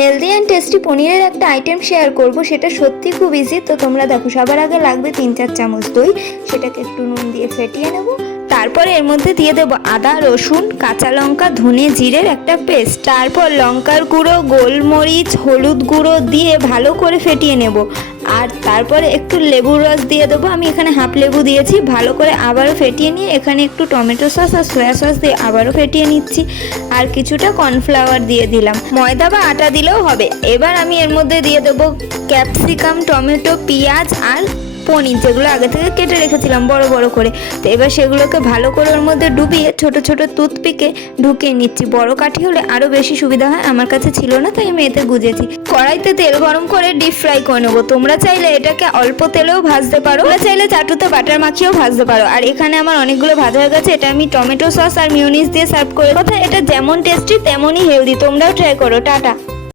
Healthy and tasty পনিরের একটা item share করব, সেটা সত্যি খুব ইজি। তো তোমরা দেখো, সবার আগে লাগবে 3-4 চামচ দই। সেটাকে একটু নুন দিয়ে ফেটিয়ে নেব। তারপরে এর মধ্যে দিয়ে দেবো আদা, রসুন, কাঁচা লঙ্কা, ধনে জিরের একটা পেস্ট। তারপর লঙ্কার গুঁড়ো, গোলমরিচ, হলুদ গুঁড়ো দিয়ে ভালো করে ফেটিয়ে নেব। আর তারপরে একটু লেবুর রস দিয়ে দেবো। আমি এখানে হাফ লেবু দিয়েছি। ভালো করে আবারও ফেটিয়ে নিয়ে এখানে একটু টমেটো সস আর সয়া সস দিয়ে আবারও ফেটিয়ে নিচ্ছি। আর কিছুটা কর্নফ্লাওয়ার দিয়ে দিলাম, ময়দা বা আটা দিলেও হবে। এবার আমি এর মধ্যে দিয়ে দেবো ক্যাপসিকাম, টমেটো, পেঁয়াজ আর পনির, যেগুলো আগে থেকে কেটে রেখেছিলাম বড় বড় করে। তো এবার সেগুলোকে ভালো করে ওর মধ্যে ডুবিয়ে ছোট ছোট টুথপিকে ঢুকিয়ে নিচ্ছি। বড় কাঠি হলে আরও বেশি সুবিধা হয়, আমার কাছে ছিল না তাই আমি এতে গুজেছি। কড়াইতে তেল গরম করে ডিপ ফ্রাই করে নেবো। তোমরা চাইলে এটাকে অল্প তেলেও ভাজতে পারো, তোমরা চাইলে চাটুতে বাটার মাখিয়েও ভাজতে পারো। আর এখানে আমার অনেকগুলো ভাজা হয়ে গেছে। এটা আমি টমেটো সস আর মিউনিস দিয়ে সার্ভ করে। কথা, এটা যেমন টেস্টি তেমনই হেলদি, তোমরাও ট্রাই করো। টাটা।